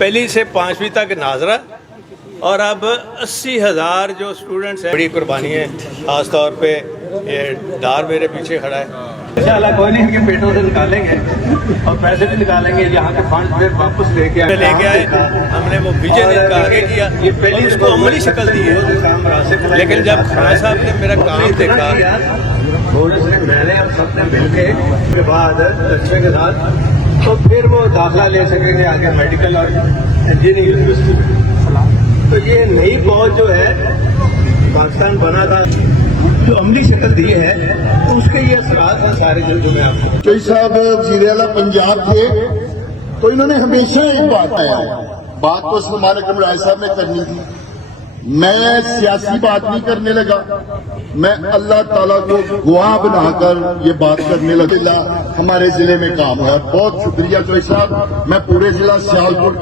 پہلی سے 5ویں تک ناظرہ اور اب 80,000 جو اسٹوڈنٹس ہیں. بڑی قربانی ہے، خاص طور پہ یہ ڈار میرے پیچھے کھڑا ہے. انشاءاللہ کوئی نہیں، ان کے پیٹوں سے نکالیں گے اور پیسے بھی نکالیں گے. یہاں کے فنڈ پھر واپس لے کے آئے. ہم نے وہ ویژن ان کا آگے کیا اور اس کو عملی شکل دی ہے. لیکن جب خان صاحب نے میرا کام دیکھا تھوڑے سے میں نے سب نے مل کے بعد اچھے کے ساتھ تو پھر وہ داخلہ لے سکیں گے آگے میڈیکل اور انجینئرنگ یونیورسٹی میں. تو یہ نئی فوج جو ہے پاکستان بنا تھا، جو عملی شکل دی ہے اس کے یہ اثرات ہیں سارے جو میں آپ کو. چوئی صاحب وزیر اعلیٰ پنجاب تھے تو انہوں نے ہمیشہ ایک بات بات تو سلمان اکرم رائے صاحب نے کرنی تھی. میں سیاسی بات نہیں کرنے لگا، میں اللہ تعالیٰ کو گواہ بنا کر یہ بات کرنے لگا. ہمارے ضلع میں کام ہے. بہت شکریہ چوئی صاحب. میں پورے ضلع سیالکوٹ کی